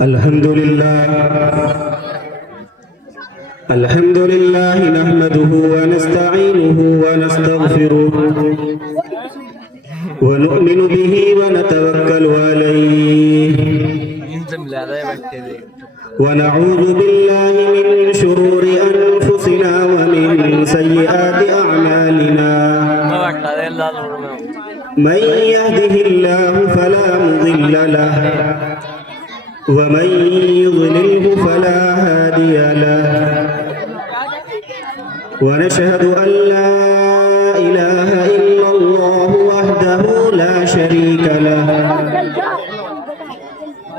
الحمد لله نحمده ونستعينه ونستغفره ونؤمن به ونتوكل عليه ونعوذ بالله من شرور أنفسنا ومن سيئات أعمالنا من يهده الله فلا مضل له ومن يضلله فلا هادي له ونشهد أن لا إله إلا الله وحده لا شريك له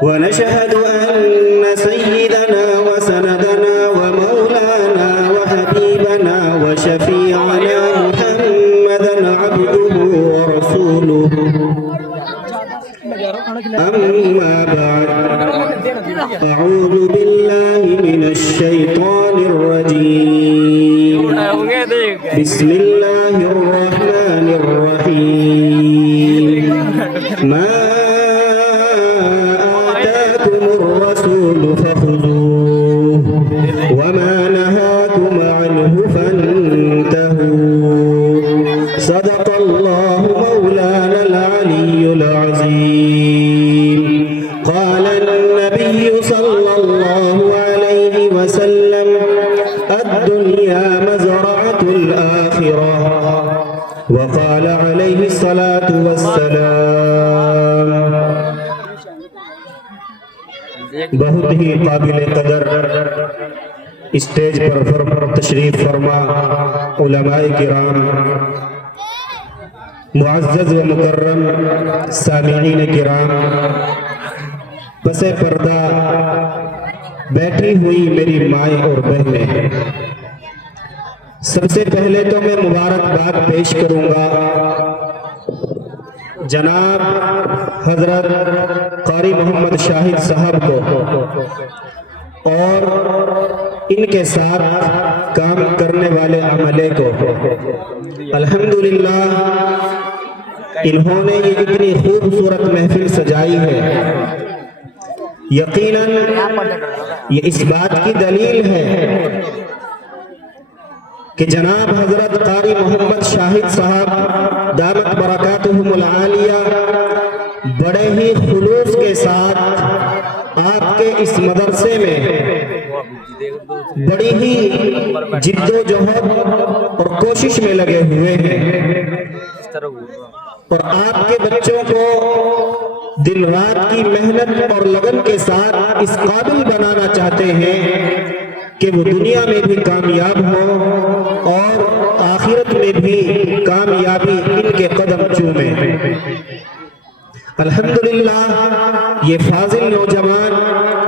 ونشهد أن سيدنا وسندنا ومولانا وحبيبنا وشفيعنا محمدا عبده ورسوله أما بعد أعوذ بالله من الشيطان الرجيم بسم الله الرحمن الرحيم ما آتاكم الرسول فخذوه وما نهاكم عنه فانتهوا صدق الله مولانا العلي العظيم قال النبي صلى الله عليه وسلم الدنيا مزرعة الآخرة وقال عليه الصلاة والسلام بہت ہی قابل قدر اسٹیج پر تشریف فرما علماء کرام، معزز و مکرم سامعین کرام، پس پردہ بیٹھی ہوئی میری مائیں اور بہنیں، سب سے پہلے تو میں مبارکباد پیش کروں گا جناب حضرت قاری محمد شاہد صاحب کو اور ان کے ساتھ کام کرنے والے عملے کو۔ الحمدللہ انہوں نے یہ اتنی خوبصورت محفل سجائی ہے، یقیناً یہ اس بات کی دلیل ہے کہ جناب حضرت قاری محمد شاہد صاحب دامت برکاتہم العالیہ بڑے ہی خلوص کے ساتھ آپ کے اس مدرسے میں بڑی ہی جد و جہد اور کوشش میں لگے ہوئے ہیں، اور آپ کے بچوں کو دن رات کی محنت اور لگن کے ساتھ اس قابل بنانا چاہتے ہیں کہ وہ دنیا میں بھی کامیاب ہوں اور آخرت میں بھی کامیابی ان کے قدم چومیں۔ الحمدللہ یہ فاضل نوجوان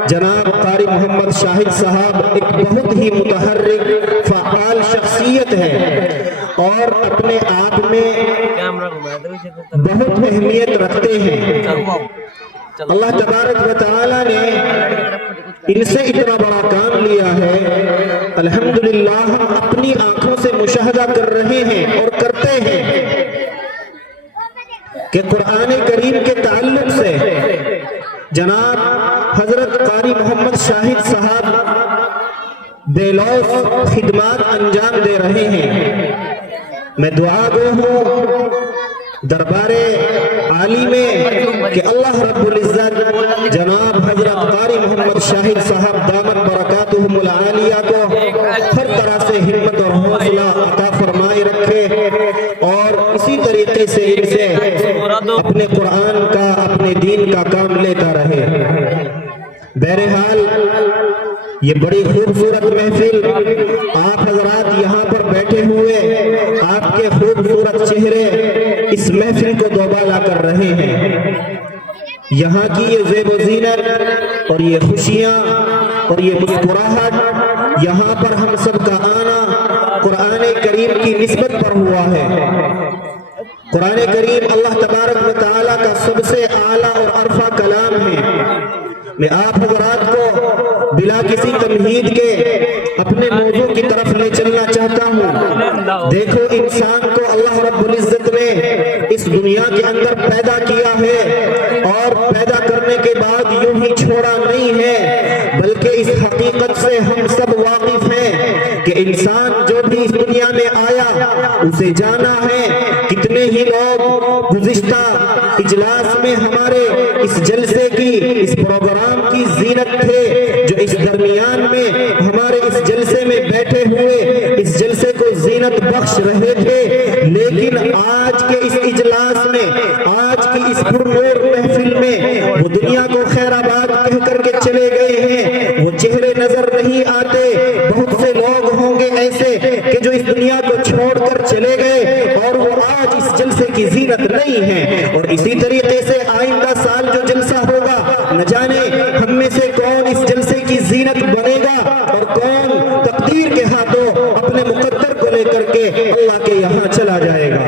جناب قاری محمد شاہد صاحب ایک بہت ہی متحرک فعال شخصیت ہے اور اپنے آپ میں بہت اہمیت رکھتے ہیں۔ اللہ تبارک و تعالی نے ان سے اتنا بڑا کام لیا ہے، الحمدللہ ہم اپنی آنکھوں سے مشاہدہ کر رہے ہیں اور کرتے ہیں کہ قرآن کریم کے تعلق سے جناب حضرت قاری محمد شاہد صاحب بے لوث خدمات انجام دے رہے ہیں۔ میں دعا گو ہوں دربار عالی میں کہ اللہ رب العزت جناب حضرت قاری محمد شاہد صاحب دامت برکاتہم العالیہ کو ہر طرح سے ہمت اور حوصلہ عطا فرمائے رکھے اور اسی طریقے سے ان سے اپنے قرآن کا اپنے دین کا کام لیتا رہے۔ بہرحال یہ بڑی خوبصورت محفل، آپ حضرات یہاں پر بیٹھے ہوئے آپ کے خوبصورت چہرے اس محفل کو دوبالا کر رہے ہیں۔ یہاں کی یہ زیب و زینت اور یہ خوشیاں اور یہ مسکراہٹ، یہاں پر ہم سب کا آنا قرآن کریم کی نسبت پر ہوا ہے۔ قرآن کریم اللہ تبارک و تعالیٰ کا سب سے اعلیٰ اور عرفہ کلام ہے۔ میں آپ حضرات کو بلا کسی تمہید کے اپنے موضوع کی طرف لے چلنا چاہتا ہوں۔ دیکھو انسان کو دنیا کے اندر پیدا کیا ہے اور پیدا کرنے کے بعد یوں ہی چھوڑا نہیں ہے، بلکہ اس حقیقت سے ہم سب واقف ہیں کہ انسان جو بھی اس دنیا میں آیا اسے جانا ہے۔ کتنے ہی لوگ گزشتہ اجلاس میں ہمارے اس جلسے کی، اس پروگرام کی زینت تھے، جو اس درمیان میں ہمارے اس جلسے میں بیٹھے ہوئے اس جلسے کو زینت بخش رہے تھے، لیکن آج کے اس اجلاس میں، آج کی اس پرنور محفل میں وہ دنیا کو خیر آباد کہہ کر کے چلے گئے ہیں، وہ چہرے نظر نہیں آتے۔ بہت سے لوگ ہوں گے ایسے کہ جو اس دنیا کو چھوڑ کر چلے گئے اور وہ آج اس جلسے کی زینت نہیں ہے، اور اسی طریقے سے آئندہ سال جو جلسہ ہوگا نہ جانے ہم میں سے کون اس جلسے کی زینت بنے گا اور کون تقدیر کے ہاتھوں اپنے مقدر کو لے کر کے اللہ کے یہاں چلا جائے گا۔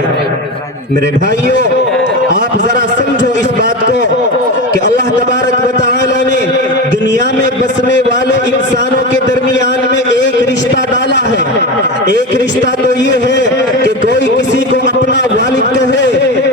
میرے بھائیوں، آپ ذرا سمجھو اس بات کو کہ اللہ تبارک و تعالی نے دنیا میں بسنے والے انسانوں کے درمیان میں ایک رشتہ ڈالا ہے۔ ایک رشتہ تو یہ ہے کہ کوئی کسی کو اپنا والد کہے،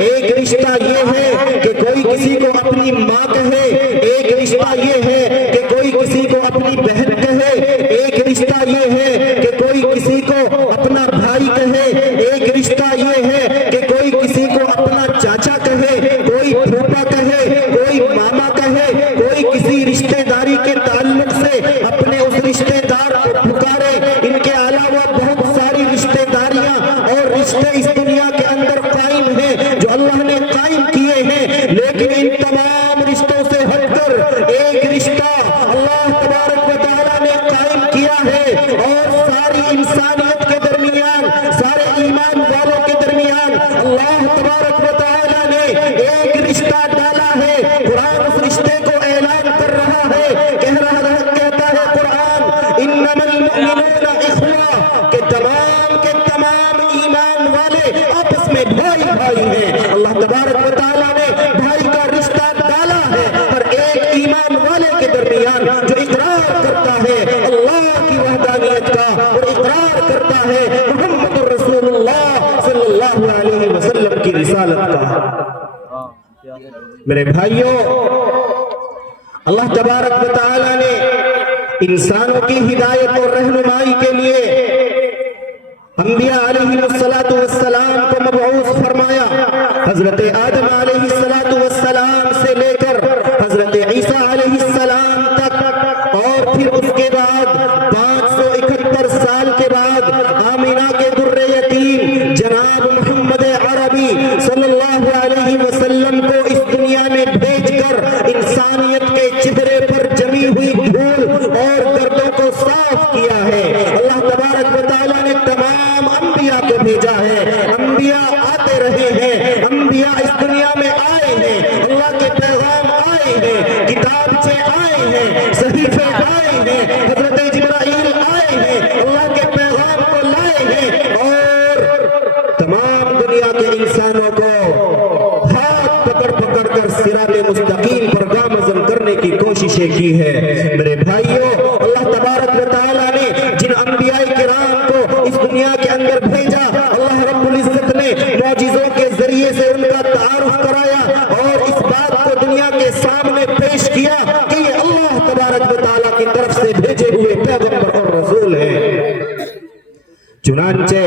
ایک رشتہ یہ ہے کہ کوئی کسی کو اپنی ماں کہے، ایک رشتہ یہ ہے کہ کوئی کسی کو اپنی بہن کہے، ایک رشتہ یہ ہے کہ کوئی کسی کو اپنا بھائی کہے، ایک رشتہ یہ ہے کہ کوئی کسی کو اپنا چاچا کہے، کوئی پھوپھا کہے، کوئی ماما کہے، کوئی کسی رشتہ داری کے تعلق سے اپنے اس رشتہ دار کو پکارے۔ ان کے علاوہ بہت ساری رشتہ داریاں اور رشتے اس دنیا کے اندر قائم ہیں جو اللہ نے قائم کیے ہیں، لیکن ان تمام رشتوں سے ہٹ کر ایک رشتہ اللہ تبارک و تعالیٰ نے قائم کیا ہے، اور ساری انسانیت کے درمیان، سارے ایمان والوں کے درمیان اللہ تبارک و تعالیٰ نے ایک رشتہ ڈالا ہے۔ قرآن اس رشتے کو اعلان کر رہا ہے، کہتا ہے قرآن انما المؤمنون اخوہ، کہ تمام کے تمام ایمان والے آپس میں بھائی بھائی ہیں۔ اللہ تبارک و تعالیٰ نے بھائی کا رشتہ ڈالا ہے، پر ایک ایمان والے کے درمیان جو اقرار کرتا ہے اللہ کی وحدانیت کا اور اقرار کرتا ہے محمد رسول اللہ صلی اللہ علیہ وسلم کی رسالت کا۔ میرے بھائیوں، اللہ تبارک و تعالیٰ نے انسانوں کی ہدایت اور رہنمائی کے لیے انبیاء علیہ السلام کو مبعوث فرمایا۔ حضرت آدم علیہ السلام سے لے کر حضرت عیسیٰ علیہ السلام تک، اور پھر اس کے بعد 571 سال کے بعد آمینہ کے در یتیم جناب محمد عربی صلی اللہ علیہ وسلم کو اس دنیا میں بھیج کر انسانیت کے چہرے پر جمی ہوئی دھول اور گردوں کو صاف کیا ہے۔ اللہ تبارک و تعالیٰ نے تمام انبیاء کو بھیجا ہے، انبیاء آتے رہے ہیں، انبیاء اس دنیا میں آئے ہیں، اللہ کے پیغام آئے ہیں، کتابچے آئے ہیں، صحیفے آئے ہیں، حضرت جبرائیل آئے ہیں، اللہ کے پیغام کو لائے ہیں، اور تمام دنیا کے انسانوں کو ہاتھ پکڑ پکڑ کر صراط مستقیم پر گامزن کرنے کی کوششیں کی ہے۔ میرے بھائیوں، اللہ تبارک و تعالیٰ نے جن انبیاء کرام کو اس دنیا کے اندر بھیجا، اللہ رب العزت نے معجزوں کے ذریعے سے ان کا تعارف کرایا اور اس بات کو دنیا کے سامنے پیش کیا کہ یہ اللہ تبارک و تعالیٰ کی طرف سے بھیجے ہوئے پیغمبر اور رسول ہیں۔ چنانچہ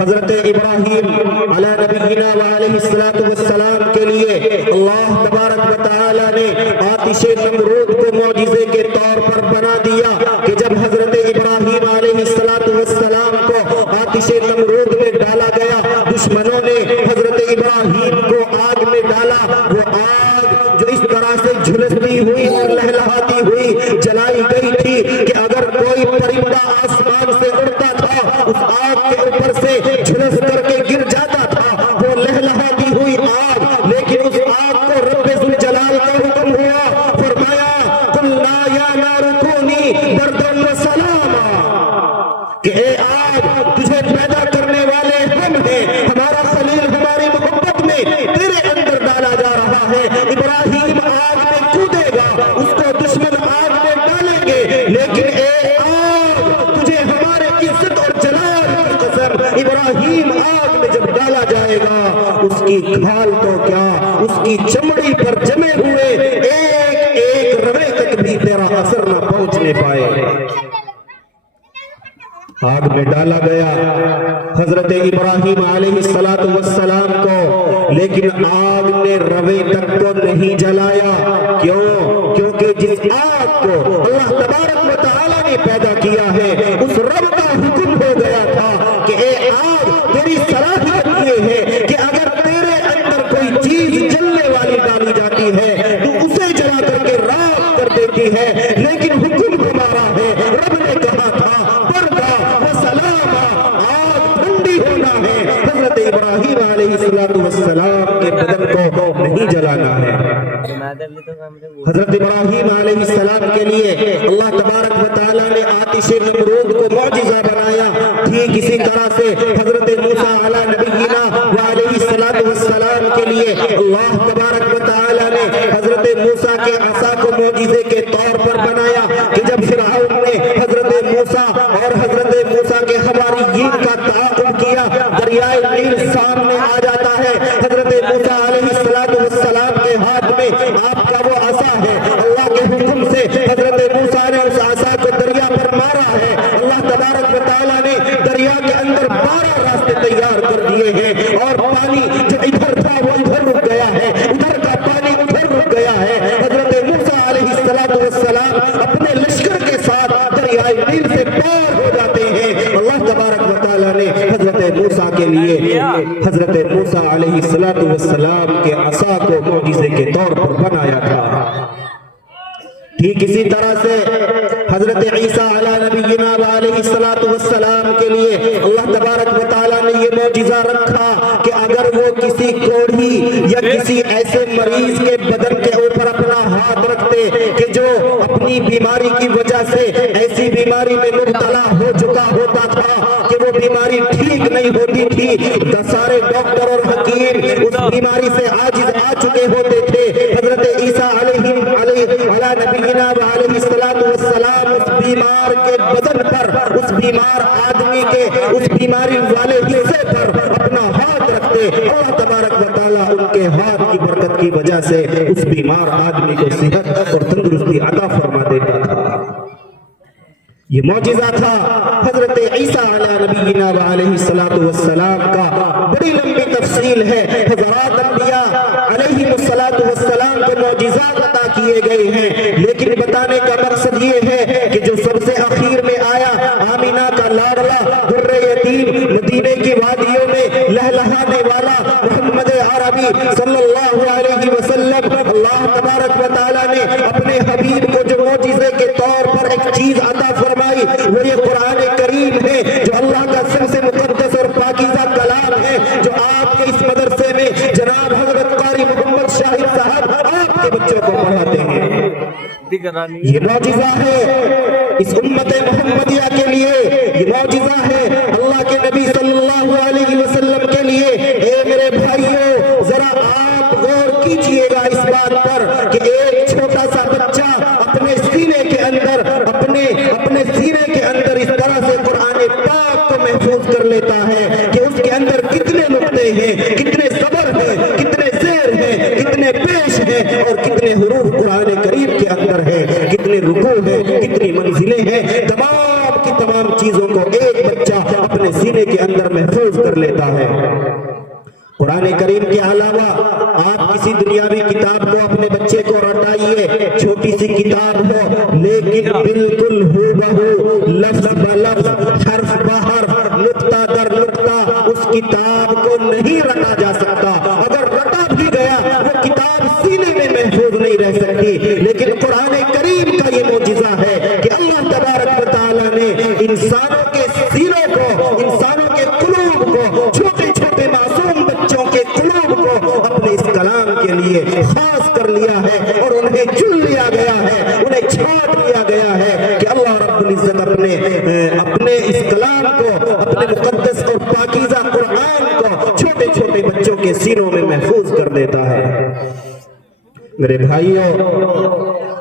حضرت ابراہیم علیہ نبینا وعلیہ السلام کے لیے اللہ تبارک و تعالیٰ نے آتش نمرود کو معجزے کے طور پر بنا دیا کہ جب حضرت ابراہیم علیہ السلام کو آتش نمرود میں ڈالا گیا، دشمنوں نے حضرت ابراہیم کو آگ میں ڈالا، وہ آگ جو اس طرح سے جھلستی ہوئی اور لہلہاتی ہوئی جلائی گئی تھی کہ اگر کوئی پرندہ آسمان سے اڑتا تھا اس آگ کے اوپر سے جھلس کر کے گر جاتا تھا، وہ لہلہاتی ہوئی آگ، لیکن اس آگ کو رب ذوالجلال کا حکم ہوا، فرمایا قلنا یا نار کونی بردا و سلاما، کہ اے آگ تجھے پیدا کرنے والے ہم ہیں، ہمارا خلیل کی کھال تو کیا، اس کی چمڑی پر جمے ہوئے ایک ایک روے تک بھی تیرا اثر نہ پہنچنے پائے۔ آگ میں ڈالا گیا حضرت ابراہیم علیہ السلام کو، لیکن آگ نے روے تک کو نہیں جلایا۔ کیوں؟ کیونکہ جس آگ کو اللہ تبارک و تعالیٰ نے پیدا کیا ہے، اس رب کا حکم ہو گیا تھا کہ اے آگ، تیری صلاحیت یہ ہے کہ اگر تیرے اندر کوئی چیز جلنے والی ڈالی جاتی ہے تو اسے جلا کر کے راکھ کر دیتی ہے، لیکن حکم ہمارا ہے، رب نے کہا تھا حضرت ابراہیم علیہ السلام کے بدن کو نہیں جلانا ہے۔ حضرت ابراہیم علیہ السلام کے لیے اللہ تبارک و تعالیٰ نے آتش نمرود کو معجزہ بنایا، ٹھیک اسی طرح سے حضرت موسیٰ علیہ نبینا و علیہ السلام کے لیے اللہ تبارک و تعالیٰ نے حضرت موسیٰ کے عصا کو معجزے کے طور پر بنایا کہ جب فرعون نے حضرت موسیٰ اور حضرت موسیٰ کے حواریین کا تعاقب کیا، دریائے نیل سامنے آ جاتا ہے۔ حضرت موسیٰ علیہ السلام کے ہاتھ میں آپ کا وہ عصا ہے، اللہ کے حکم سے حضرت موسیٰ نے اس عصا کو دریا پر مارا ہے۔ اللہ تبارک و تعالیٰ نے دریا کے اندر 12 راستے تیار کر دیے ہیں، اور پانی جو ادھر تھا وہ ادھر رک گیا ہے، ادھر کا پانی ادھر رک گیا ہے۔ حضرت موسیٰ علیہ السلام اپنے لشکر کے ساتھ دریائے نیل سے پار ہو جاتے ہیں۔ اللہ تبارک و تعالیٰ نے حضرت موسیٰ کے لیے حضرت موسیٰ علیہ السلام کے عصا کو معجزے کے طور پر بنایا تھا۔ ٹھیک اسی طرح سے حضرت عیسیٰ علیہ نبینا علیہ السلام کے لیے اللہ تبارک و تعالیٰ نے یہ معجزہ رکھا کہ اگر وہ کسی کوڑھی یا کسی ایسے مریض کے بدن کے اوپر اپنا ہاتھ رکھتے کہ جو اپنی بیماری کی وجہ سے ایسی بیماری میں مبتلا ہو چکا ہوتا تھا کہ وہ بیماری ٹھیک نہیں ہوتی تھی، سارے ڈاکٹر اور حکیم اس بیماری سے عاجز آ چکے ہوتے تھے، حضرت عیسیٰ علیہ نبینا علیہ السلام اس بیمار کے بدن پر، اس بیمار آدمی کے اس بیماری والے حصے پر اپنا ہاتھ رکھتے، اللہ تبارک و تعالیٰ ان کے ہاتھ کی برکت کی وجہ سے اس بیمار آدمی کو صحت اور تندرستی عطا فرما دیتا تھا۔ یہ معجزہ تھا حضرت عیسیٰ علیہ نبینا علیہ السلام کا۔ بڑی لمبی تفصیل ہے، حضرات انبیاء علیہ السلام کو معجزات عطا کیے گئے ہیں، لیکن بتانے کا مقصد یہ ہے کہ جو سب سے اخیر میں آیا، آمینہ کا لاڈلا در یتیم، مدینے کی وادیوں میں لہلہانے والا محمد عربی صلی اللہ علیہ وسلم، اللہ تبارک و تعالیٰ نے اپنے حبیب کو جو معجزے کے طور پر ایک چیز عطا فرمائی، وہ یہ قرآن کریم ہے جو اللہ کا سب سے مقدس اور پاکیزہ کلام ہے، جو آپ کے اس مدرسے میں جناب حضرت قاری محمد شاہد صاحب آپ کے بچوں کو پڑھاتے ہیں۔ یہ معجزہ ہے اس امت محمدیہ کے لیے، یہ معجزہ ہے اللہ کے نبی صلی اللہ علیہ وسلم کے لیے۔ اے میرے بھائیوں، ذرا آپ غور کیجئے گا اس بات پر کہ ایک چھوٹا سا بچہ اپنے سینے کے اندر اس طرح سے قرآن پاک کو محفوظ کر لیتا ہے کہ اس کے اندر کتنے نقطے ہیں، کتنے صبر ہیں، کتنے زیر ہیں، کتنے پیش ہیں، اور کتنے حروف قرآن کریم کے اندر ہیں، کتنے رکوع ہیں، کتنی منزلیں ہیں، تمام کی تمام چیزوں کو ایک بچہ اپنے سینے کے اندر محفوظ کر لیتا ہے۔ قرآن کریم کے علاوہ آپ کسی دنیاوی کتاب کو اپنے بچے کو رٹائیے، چھوٹی سی کتاب ہو لیکن بالکل ہو بہو، لفظ بلفظ، حرف بحرف، نقطہ در نقطہ اس کتاب کو نہیں رٹا جا سکتا۔ اگر رٹا بھی گیا وہ کتاب سینے میں محفوظ نہیں رہ سکتی، لیکن قرآن کریم کا یہ معجزہ ہے کہ اللہ تبارک و تعالیٰ نے انسانوں کے سینوں کو، انسانوں کے قلوب کو، چھوٹے چھوٹے معصوم بچوں کے قلوب کو اپنے اس کلام کے لیے خاص کر لیا ہے، اور انہیں چن لیا گیا ہے، انہیں چھانٹ لیا گیا ہے کہ اللہ رب العزت اپنے اس کلام کو، اپنے مقدس اور پاکیزہ قرآن کو چھوٹے چھوٹے بچوں کے سینوں میں محفوظ کر دیتا ہے۔ میرے بھائیوں،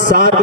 7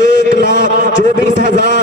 1,24,000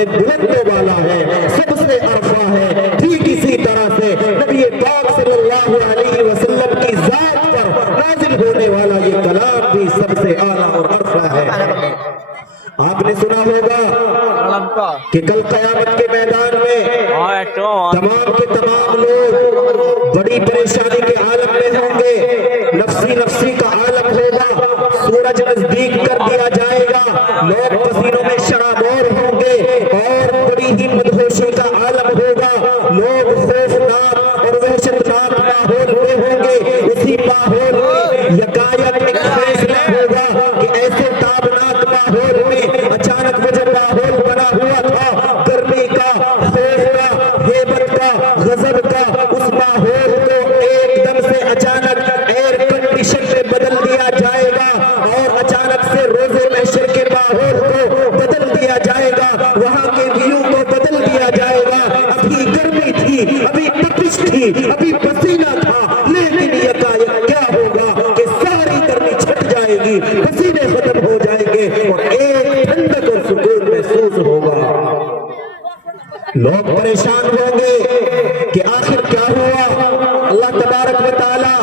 سے بلند و بالا ہے، سب سے عرفہ ہے۔ ٹھیک اسی طرح سے نبی پاک صلی اللہ علیہ وسلم کی ذات پر نازل ہونے والا یہ کلام بھی سب سے اعلیٰ اور عرفہ ہے۔ آپ نے سنا ہوگا کہ کل قیامت کے میدان میں تمام کے تمام لوگ بڑی پریشانی کے عالم میں ہوں گے، نفسی نفسی کا عالم ہوگا، سورج نزدیک کر دیا جائے گا، لوگ پسینوں میں شرابور ہوں گے اور بڑی ہی مدہوشی کا عالم ہوگا، لوگ خوفناک اور وحشتناک ماحول میں ہوں گے۔ اسی ماحول میں یکایک ایک فیصلہ ہوگا کہ ایسے تابناک ماحول میں اچانک وہ جو ماحول بنا ہوا تھا گرمی کا، خوف کا، ہیبت کا، غضب کا، اس ماحول کو ایک دم سے اچانک ایئر کنڈیشن میں بدل دیا جائے گا اور اچانک سے روزے محشر کے ماحول کو بدل دیا جائے گا، وہاں کے ویو کو بدل دیا جائے گا۔ ابھی گرمی تھی، ابھی تپش تھی، ابھی پسینہ تھا، لیکن یکایک کیا ہوگا کہ ساری گرمی چھٹ جائے گی، پسینے ختم ہو جائیں گے اور ایک ٹھنڈک اور سکون محسوس ہوگا۔ لوگ پریشان ہوں گے کہ آخر کیا ہوا، اللہ تبارک و تعالیٰ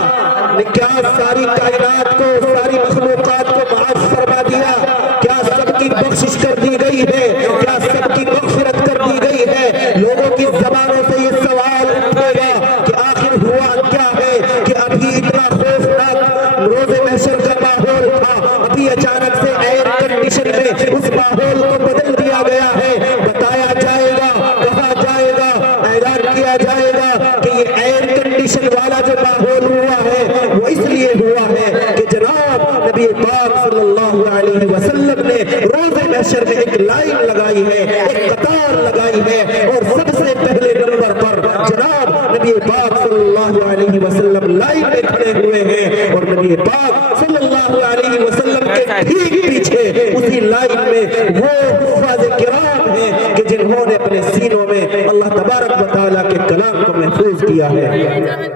نے کیا ساری کائنات کو، ساری مخلوقات کو معاف فرما دیا؟ کیا سب کی بخشش کر دی گئی ہے؟ کیا سب کی مغفرت کر دی گئی ہے؟ لوگوں کی زبانوں سے یہ سوال اٹھے گا کہ آخر ہوا کیا ہے کہ ابھی اتنا خوفناک روز محشر کا ماحول تھا، ابھی اچانک سے ایئر کنڈیشن میں اس ماحول کو بدل دیا گیا ہے۔ بتایا جائے گا، کہا جائے گا، اعلان کیا جائے گا کہ یہ ایئر کنڈیشن والا جو ماحول ہوا ہے وہ اس لیے ہوا ہے کہ جناب نبی پاک صلی اللہ علیہ وسلم نے روز محشر میں ایک لائن لگائی ہے، ایک قطار لگائی ہے اور سب سے پہلے نمبر پر جناب نبی پاک صلی اللہ علیہ وسلم لائن میں کھڑے ہوئے ہیں اور نبی پاک صلی اللہ علیہ وسلم کے ٹھیک پیچھے اسی لائن میں وہ حفاظ کرام ہیں کہ جنہوں نے اپنے سینوں میں اللہ تبارک و تعالیٰ کے کلام کو محفوظ کیا ہے۔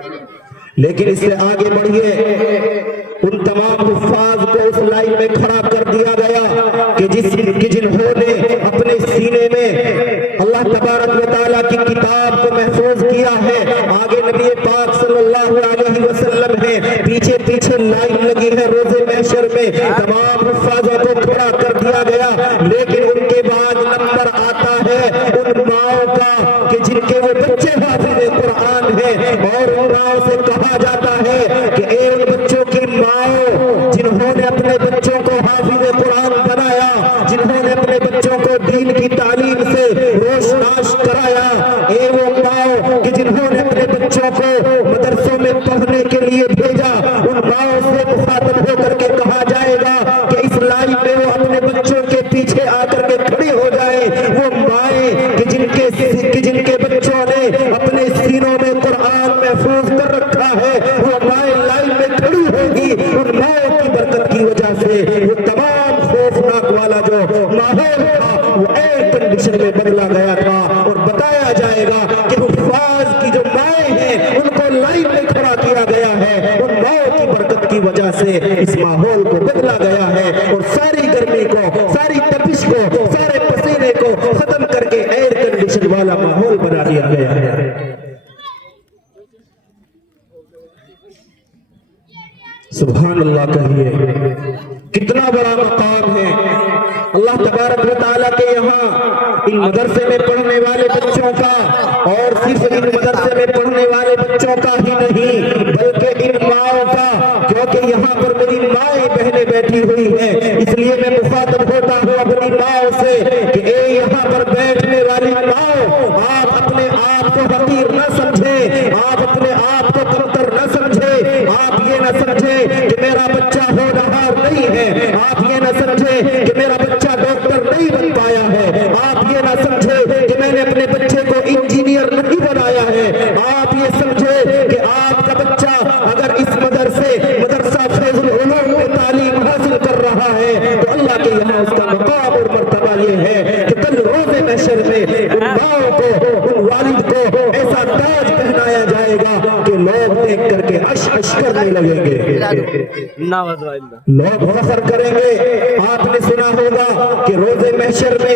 لیکن اس سے آگے بڑھیے، ان تمام حفاظ کو اس لائن میں کھڑا کر دیا گیا کہ جنہوں نے اپنے سینے میں اللہ تبارک و تعالیٰ کی کتاب کو محفوظ کیا ہے۔ آگے نبی پاک صلی اللہ علیہ وسلم ہے، پیچھے پیچھے لائن لگی ہے روز محشر میں، تمام حفاظوں کو کھڑا کر دیا گیا۔ لیکن ان کے بعد نمبر آتا ہے ان ماؤں کا کہ جن کے وہ بچے حافظ قرآن ہیں اور ان ماؤں سے کہا جاتا ہے کہ اے ان بچوں کی ماؤں جنہوں نے اپنے بچوں کو حافظ قرآن بنایا، جنہوں نے اپنے بچوں کو دین کی تعلیم سے روشناس کرایا، اے وہ ماؤں کہ جنہوں نے اپنے بچوں کو مدرسوں میں پڑھنے کے لیے بھیجا، ان ماؤں سے مخاطب ہو کر کے کہا جائے گا کہ اس لائن میں وہ اپنے بچوں کے پیچھے آ کر کے کھڑی ہو جائے۔ وہ مائیں کہ جن کے بچوں نے اپنے سینوں میں قرآن محفوظ کر رکھا ہے، وہ مائیں لائن میں کھڑی ہوگی۔ ان ماؤں کی برکت کی وجہ سے وہ تمام خوفناک والا جو ماحول تھا وہ ایئر کنڈیشن میں بدلا گیا تھا اور بتایا جائے گا کہ حفاظ کی جو مائیں ہیں ان کو لائن میں کھڑا کیا گیا ہے، ان ماؤں کی برکت کی وجہ سے اس ماحول کو بدلا گیا ہے اور ساری گرمی کو، ساری تپش کو، سارے پسینے کو ختم کر کے ایئر کنڈیشن والا ماحول بنا دیا گیا ہے۔ سبحان اللہ کہیے، کتنا بڑا مقام ہے اللہ تبارک و تعالیٰ کے یہاں ان مدرسے میں پڑھنے والے بچوں کا، اور صرف ان مدرسے میں پڑھنے والے بچوں کا ہی نہیں بلکہ ان ماؤں کا، کیونکہ یہاں پر میری مائیں بہنیں بیٹھی ہوئی ہیں، اس لیے میں مخاطب ہوتا ہوں اپنی ماؤں سے کہ اے یہاں پر بیٹھنے والی ماؤں، آپ اپنے آپ کو حقیر نہ سمجھیں، آپ اپنے آپ کو کمتر نہ سمجھیں، آپ یہ نہ سمجھیں کہ میرا بچہ ہونہار نہیں ہے، آپ یہ نہ سمجھیں کہ میرا بچہ ڈاکٹر نہیں بن پایا ہے، آپ یہ نہ سمجھیں کہ میں نے اپنے بچے کو انجینئر نہیں بنایا ہے، آپ یہ سمجھیں کہ آپ کا بچہ اگر اس مدرسہ فیض العلوم میں تعلیم حاصل کر رہا ہے تو اللہ کے یہاں اس کا مقام اور مرتبہ یہ ہے کہ کل روز محشر میں ان ماؤں کو، ان والد کو ایسا تاج پہنایا جائے گا کہ لوگ دیکھ کر کے عش عش کرنے لگیں گے، لوگ فخر کریں گے۔ آپ نے سنا ہوگا کہ روز محشر میں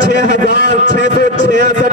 6666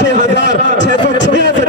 6666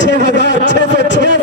6666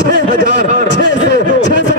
6666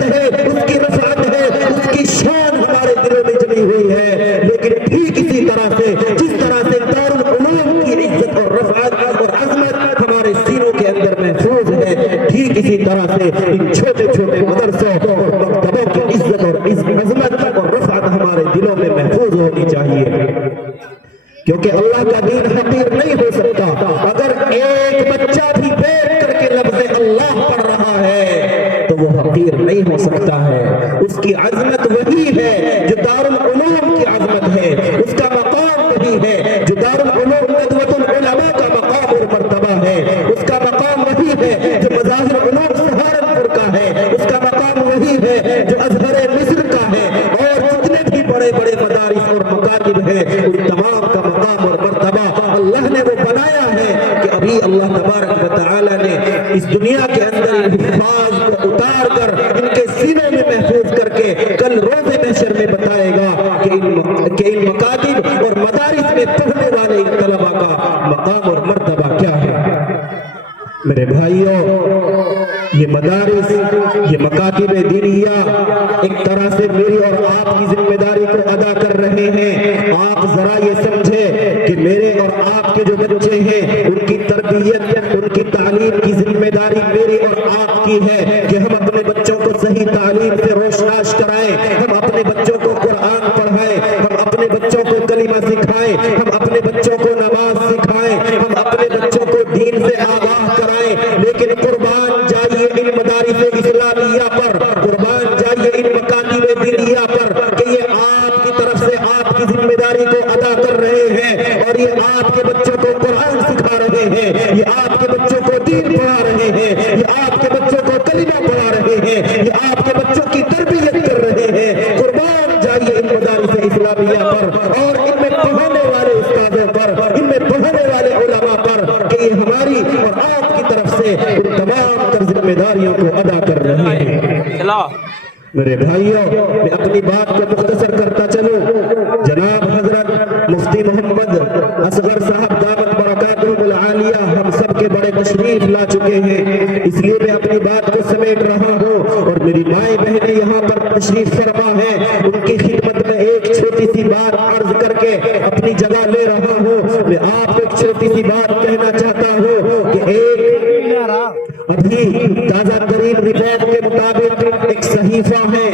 عزت ہے، اس کی رفعت ہے، اس کی شان ہمارے دلوں میں جمی ہوئی ہے، لیکن ٹھیک اسی طرح سے جس طرح سے دارالعلوم کی عزت اور رفعت اور عظمت ہمارے سینوں کے اندر محفوظ ہے، ٹھیک اسی طرح سے ان چھوٹے چھوٹے مدرسوں اور مکتبوں کی عزت اور عظمت اور رفعت ہمارے دلوں میں محفوظ ہونی چاہیے، کیونکہ اللہ کا دین حقیر نہیں ہو سکتا اگر ایک بچہ بھی بیٹھ کر کے لفظ اللہ پڑھ رہا ہے تو وہ حقیر نہیں ہو سکتا ہے۔ اس کی عظمت وہی ہے جو دارالعلوم کی عظمت ہے، اس کا مقام وہی ہے جو دارالعلوم ندوۃ العلماء کا مقام اور مرتبہ ہے، اس کا مقام وہی ہے جو مظاہر علوم سہارنپور کا ہے، اس کا مقام وہی ہے جو ازہر مصر کا ہے، اور جتنے بھی بڑے بڑے مدارس اور مکاتب ہیں ان تمام کا مقام اور مرتبہ اللہ نے وہ بنایا ہے کہ ابھی اللہ تبارک و تعالی نے اس دنیا کے اندر ان حفاظ کو اتار کر ان کے سینوں میں محفوظ کر کے کل روز محشر میں بتائے گا کہ ان مکاتب اور مدارس میں پڑھنے والے ان طلباء کا مقام اور مرتبہ کیا ہے۔ میرے بھائیوں، یہ مدارس، یہ مکاتب دینیہ ایک طرح سے میری اور آپ کی ذمہ داری کو ادا کر رہے ہیں۔ آپ ذرا یہ سمجھے کہ میرے اور آپ کے جو بچے ہیں ان کی تربیت، ان کی تعلیم کی ذمہ داری میری اور آپ کی ہے کہ ہم اپنے بچوں کو صحیح تعلیم سے روشناس کرائیں، ہم اپنے بچوں کو قرآن پڑھائیں، ہم اپنے بچوں کو کلمہ سکھائیں، ہم اپنے بچوں کو نماز سکھائیں، ہم اپنے بچوں کو دین سے آگاہ کرائیں، لیکن قربان جائیے ان مدارس اسلامیہ پر، قربان جائیے ان مکاتب دینیہ پر کہ یہ آپ کی طرف سے آپ کی ذمہ داری کو ادا کر رہے ہیں اور یہ آپ کے بچوں کو قرآن سکھا رہے ہیں، یہ آپ کے بچوں کو دین پڑھا رہے ہیں، یہ آپ کے بچوں کو کلمہ پڑھا رہے ہیں، یہ آپ کے بچوں کی تربیت کر رہے ہیں۔ قربان جائیے ان مدارس اسلامیہ پر اور ان میں پڑھانے والے استادوں پر، ان میں پڑھانے والے علماء پر کہ یہ ہماری اور آپ کی طرف سے ان تمام تر ذمہ داریوں کو ادا کر رہے ہیں۔ میرے بھائیوں، میں اپنی بات کو مختصر کرتا چلوں۔ جناب حضرت مفتی محمد اصغر صاحب دامت برکاتہم العالیہ ہم سب کے بڑے تشریف لا چکے ہیں، اس لیے میں اپنی بات کو سمیٹ رہا ہوں اور میری مائیں بہنیں یہاں پر تشریف فرما ہیں، ان کی خدمت میں ایک چھوٹی سی بات عرض کر کے اپنی جگہ لے رہا ہوں۔ میں آپ کو ایک چھوٹی سی بات کہنا چاہتا ہوں کہ ابھی تازہ ترین رپورٹ کے مطابق ایک صحیفہ ہے،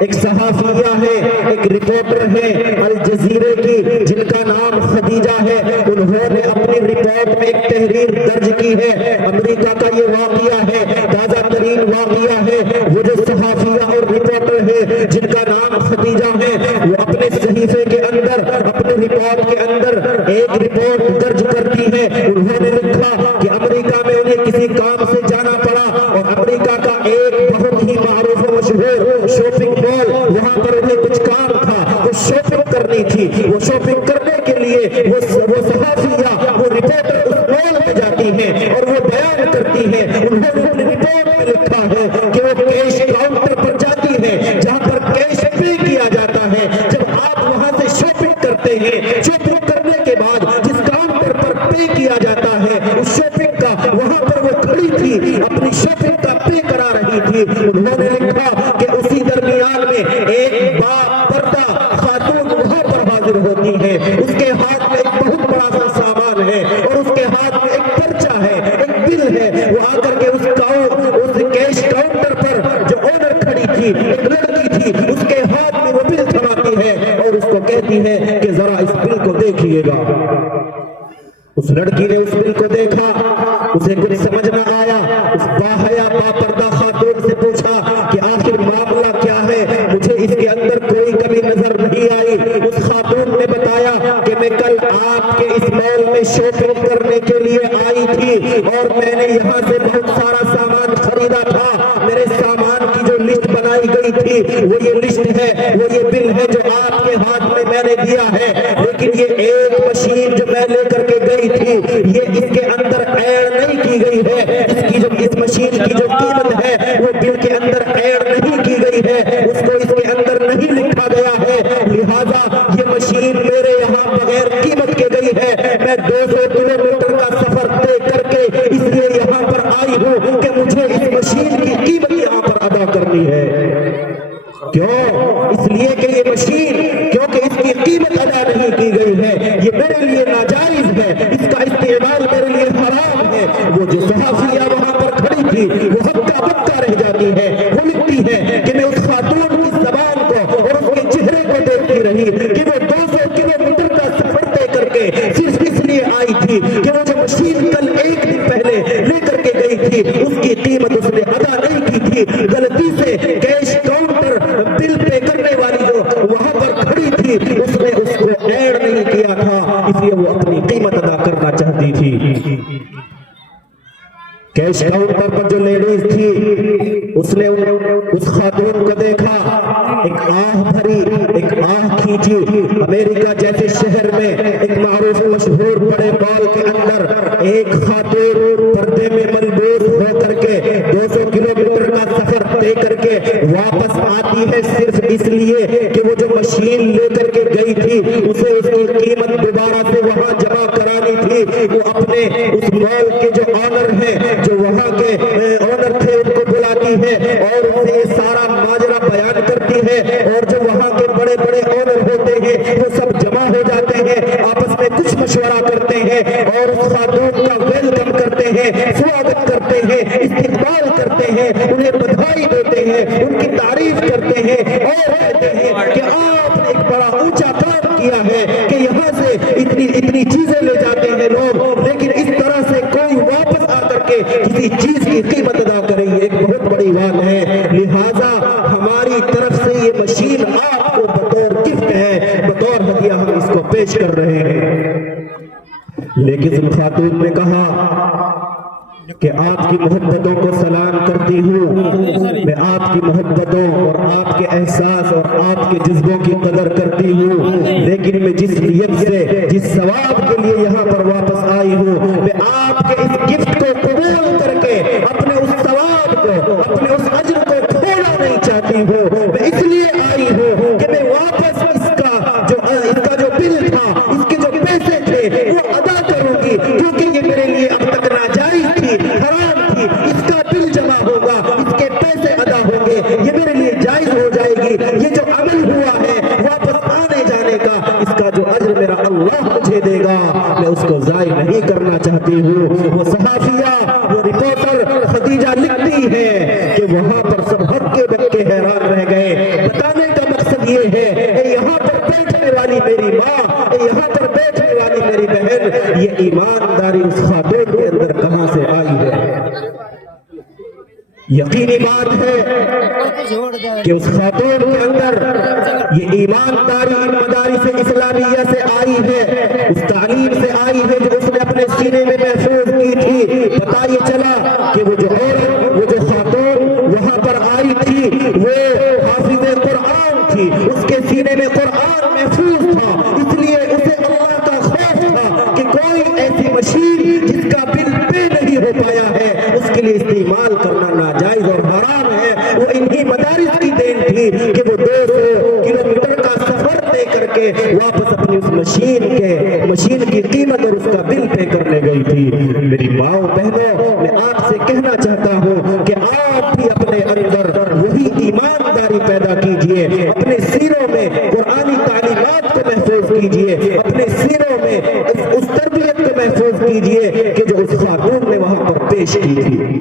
ایک صحافیہ ہے، ایک رپورٹر ہے الجزیرے کی جن کا نام خدیجہ ہے، انہوں نے اپنی رپورٹ میں ایک تحریر درج کی ہے۔ امریکہ کا یہ واقعہ ہے، تازہ ترین واقعہ ہے۔ وہ جو صحافیہ اور رپورٹر ہے جن کا نام خدیجہ ہے، وہ اپنے صحیفے کے اندر، اپنے رپورٹ کے اندر ایک رپورٹ درج کرتی ہے۔ انہوں نے لکھا کہ امریکہ میں انہیں کسی کام سے جانا پڑا اور امریکہ کا ایک بہت ہی معروف و مشہور شاپنگ مال، وہاں پر انہیں کچھ کام تھا، وہ شاپنگ کرنی تھی۔ وہ شاپنگ کرنے کے لیے وہ صحافیہ، وہ رپورٹر اس مال میں جاتی ہے اور وہ بیان کرتی ہے۔ انہوں نے اپنی رپورٹ میں لکھا ہے کہ وہ کیش کاؤنٹر پر جاتی ہے جہاں پر کیش پے کیا جاتا ہے۔ جب آپ وہاں سے شاپنگ کرتے ہیں، شاپنگ کرنے کے بعد جس کاؤنٹر پر پے کیا جاتا ہے اس شاپنگ کا، وہاں پر وہ کھڑی تھی، اپنی شاپنگ کا پے کرا رہی تھی۔ انہوں نے لکھا کہ اسی درمیان میں ایک باپردہ خاتون وہاں پر حاضر ہوتی ہے، اس کے ہاتھ میں ایک بہت بڑا سا سامان ہے اور اس کے ہاتھ میں ایک پرچہ ہے، ایک بل ہے۔ وہ آ کر کے اس کیش کاؤنٹر پر جو آنر کھڑی تھی، ایک لڑکی تھی، اس کے ہاتھ میں وہ بل تھماتی ہے اور اس کو کہتی ہے کہ ذرا اس بل کو دیکھیے گا۔ اس لڑکی نے اس بل کو دیکھا، اسے کچھ سمجھ نہ آیا۔ اس باحیا باپردہ خاتون سے پوچھا کہ آخر معاملہ کیا ہے، مجھے اس کے اندر کوئی کمی نظر نہیں آئی۔ اس خاتون نے بتایا کہ میں کل آپ کے اس مال میں شاپنگ کرنے کے لیے آئی تھی اور میں نے یہاں سے بہت سارا سامان خریدا تھا۔ میرے سامان کی جو لسٹ بنائی گئی تھی وہ یہ لسٹ ہے، وہ یہ بل ہے جو آپ کے ہاتھ میں میں نے دیا ہے، لیکن یہ ایک مشین جو میں لے کر کے گئی تھی یہ اس کے اندر ایڈ نہیں کی گئی ہے، اس مشین کی جو قیمت ہے وہ بل کے اندر ایڈ نہیں کی گئی ہے، اس کو اس کے اندر نہیں لکھا گیا ہے، لہذا یہ مشین میرے یہاں بغیر قیمت کے گئی ہے۔ میں 200 کلومیٹر کا سفر طے کر کے اس لیے یہاں پر آئی ہوں کہ مجھے اس مشین کی قیمت یہاں پر ادا کرنی ہے۔ کیوں؟ اس لیے کہ یہ مشین کیونکہ اس کی قیمت ادا نہیں کی گئی ہے، یہ میرے لیے ناجائز ہے، اس کا استعمال میرے لیے حرام ہے۔ وہ جو صحافیہ وہاں پر کھڑی تھی وہ ہکا بکا رہ جاتی ہے، وہ لکھتی ہے کہ میں اس خاتون کی زبان کو اور اس کے چہرے کو دیکھتی رہی کہ وہ 200 کلومیٹر کا سفر طے کر کے صرف اس لیے آئی تھی کہ وہ جو مشین کل ایک دن پہلے لے کر کے گئی تھی اس کی قیمت اس نے ادا نہیں کی تھی، غلطی سے کیش کاؤنٹر بل پے کرنے والی جو وہاں پر کھڑی تھی اس نے اس کو ایڈ نہیں کیا تھا، اس لیے وہ اپنی قیمت ادا کرنا چاہتی تھی۔ کیش کاؤنٹر پر جو لیڈیز تھی اس نے اس خاتون کو دیکھا، ایک آہ بھری، ایک آہ کھینچی۔ امریکہ جیسے شہر میں ایک معروف مشہور بڑے مال کے اندر ایک خاتون پردے میں ملبوس ہو کر کے 200 کلومیٹر کا سفر طے کر کے واپس آتی ہے صرف اس لیے کہ وہ جو مشین لے کر کے گئی تھی اسے اس کی قیمت دوبارہ سے وہاں جمع کرانی تھی۔ وہ اپنے اس مال کے جو آنر ہیں، جو وہاں کے آنر تھے، ان کو بلاتی ہے اور اسے یہ سارا ماجرا بیان کرتی ہے، اور جو وہاں کے بڑے بڑے آنر ہوتے ہیں وہ سب جمع ہو جاتے ہیں، آپس میں کچھ مشورہ کرتے ہیں اور اس خاتون کا ویلکم کرتے ہیں، سواگت کرتے ہیں، استقبال کرتے ہیں، انہیں بدھائی دیتے ہیں، ان کی تعریف کرتے ہیں اور کہتے ہیں کہ آپ نے ایک بڑا اونچا کام کیا ہے کہ یہاں سے اتنی چیزیں لے جاتے ہیں لوگ، لیکن اس طرح سے کوئی واپس آ کر کے کسی چیز کی قیمت ادا کرے، یہ ایک بہت بڑی بات ہے۔ لہٰذا ہماری طرف سے یہ مشین آپ کو بطور گفٹ ہے، بطور ہدیہ ہم اس کو پیش کر رہے ہیں۔ لیکن اس خاتون نے کہا کہ آپ کی محبتوں کو سلام کرتی ہوں، میں آپ کی محبتوں اور آپ کے احساس اور آپ کے جذبوں کی قدر کرتی ہوں، لیکن میں جس نیت سے جس ثواب کے لیے یہاں پر واپس آئی ہوں، میں آپ کے اس گفٹ کو قبول کر کے اپنے اس ثواب کو، اپنے اس اجر کو کھونا نہیں چاہتی ہوں۔ میں اس لیے آئی ہوں کہ میں واپس اس کا جو بل تھا، اس کے جو پیسے تھے وہ ادا کروں گی، کیونکہ یہ میرے لیے اب تک ناجائز تھی، حرام تھی۔ اس کا بل جمع ہوگا، اس کے پیسے ادا ہوں گے، یہ میرے لیے جائز ہو جائے گی۔ یہ جو عمل ہوا ہے واپس آنے جانے کا، اس کا جو اجر میرا اللہ مجھے دے گا، میں اس کو ضائع نہیں کرنا چاہتی ہوں۔ وہ صحافیہ، وہ رپورٹر خدیجہ لکھتی ہے کہ وہاں پر سب ہکے بکے حیران رہ گئے۔ بتانے کا مقصد یہ ہے کہ یہاں پر بیٹھنے والی میری ماں، یہاں پر بیٹھنے والی میری بہن، یہ ایمانداری اس خاتون کے اندر کہاں سے آئی ہے؟ یقینی بات ہے کہ اس خاتون کے اندر یہ ایمانداری ان مدارس اسلامیہ سے آئی ہے، اس تعلیم سے آئی ہے جو اس نے اپنے سینے میں محفوظ کی تھی۔ پتہ یہ چلا کہ وہ جو عورت، وہ جو خاتون وہاں پر آئی تھی وہ حافظ قرآن تھی، اس کے سینے میں قرآن محفوظ تھا، اس لیے اسے اللہ کا خوف تھا کہ کوئی ایسی مشین جس کا بل پے نہیں ہو پایا ہے اس کے لیے استعمال کرنا ناجائز اور حرام ہے۔ وہ انہی مدارس کی دین تھی کہ وہ 200 کلومیٹر کا سفر طے کر کے واپس اپنی اس مشین کی قیمت اور اس کا بل پے کرنے گئی تھی۔ میری ماؤں بہنوں، میں آپ سے کہنا چاہتا ہوں کہ آپ بھی اپنے اندر وہی ایمانداری پیدا کیجئے، اپنے سینوں میں قرآنی تعلیمات کو محفوظ کیجئے، اپنے سینوں میں اس تربیت کو محفوظ کیجئے کہ جو اس خاتون نے وہاں پر پیش کی تھی۔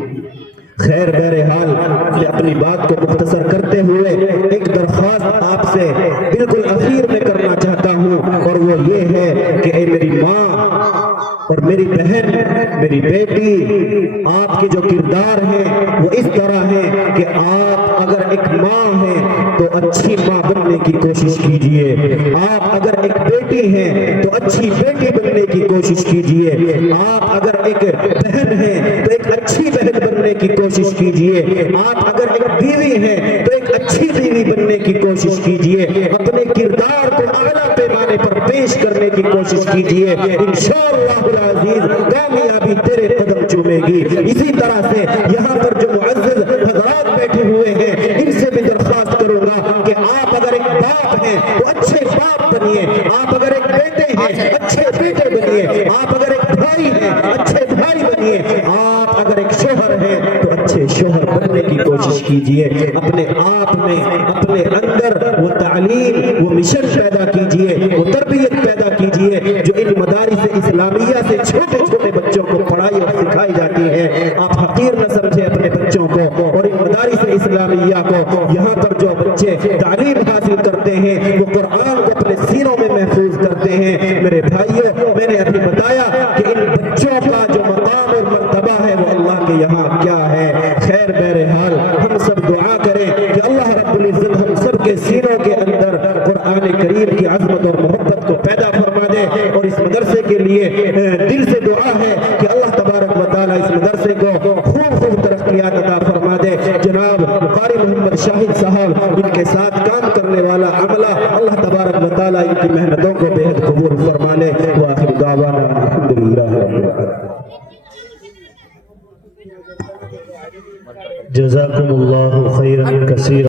خیر بہرحال میں اپنی بات کو مختصر کرتے ہوئے ایک درخواست آپ سے بالکل اخیر میں کرنا چاہتا ہوں، اور وہ یہ ہے کہ اے میری ماں اور میری بہن، میری بیٹی، آپ کے جو کردار ہیں وہ اس طرح ہیں کہ آپ اگر ایک ماں ہیں تو اچھی ماں بننے کی کوشش کیجئے، آپ اگر ایک بیٹی ہیں تو اچھی بیٹی بننے کی کوشش کیجئے، آپ اگر ایک بہن ہیں تو ایک اچھی بہن بننے کی کوشش کیجئے، آپ اگر ایک بیوی ہیں تو ایک اچھی بیوی بننے کی کوشش کیجئے، اپنے کردار کو اعلیٰ پیمانے پر پیش کرنے کی کوشش کیجئے، انشاءاللہ العزیز کامیابی تیرے قدم چومے گی۔ اسی طرح سے یہاں پر جو معزز حضرات بیٹھے ہوئے ہیں ان سے بھی درخواست کروں گا کہ آپ اگر ایک باپ ہیں تو اچھے باپ بنیے، آپ اگر ایک بیٹے ہیں اچھے بیٹے بنیے، آپ اگر ایک بھائی ہیں اچھے بھائی بنیے، آپ اگر ایک شوہر ہیں تو اچھے شوہر بننے کی کوشش کیجئے، اپنے آپ آپ نے اپنے اندر وہ تعلیم، وہ مشن پیدا کیجئے، وہ تربیت پیدا کیجئے جو ان مدارس اسلامیہ سے چھوٹے چھوٹے بچوں کو پڑھائی اور سکھائی جاتی ہے۔ آپ حقیر نہ سمجھے اپنے بچوں کو اور ان مدارس اسلامیہ کو۔ یہاں پر جو بچے تعلیم حاصل کرتے ہیں وہ قرآن کو اپنے سینوں میں محفوظ کرتے ہیں۔ میرے بھائیوں، میں نے ابھی بتایا کہ ان بچوں کا جو مقام اور مرتبہ ہے وہ اللہ کے یہاں کیا ہے۔ خیر بہرحال ہم سب دعا کریں کہ اللہ رب العزت ہم سب کے سینوں کے اندر قرآن کریم کی عظمت اور محبت کو پیدا فرما دے، اور اس مدرسے کے لیے دل سے دعا ہے کہ اللہ تبارک و تعالی اس مدرسے کو خوب خوب ترقیات عطا فرما دے۔ جناب قاری محمد شاہد صاحب، ان کے ساتھ کام کرنے والا عملہ، اللہ تبارک و تعالی ان کی محنتوں کو بے حد قبول فرما لے۔ وآخر دعوانا الحمدللہ رب العالمین۔ جزاکم اللہ خیرا کثیرا۔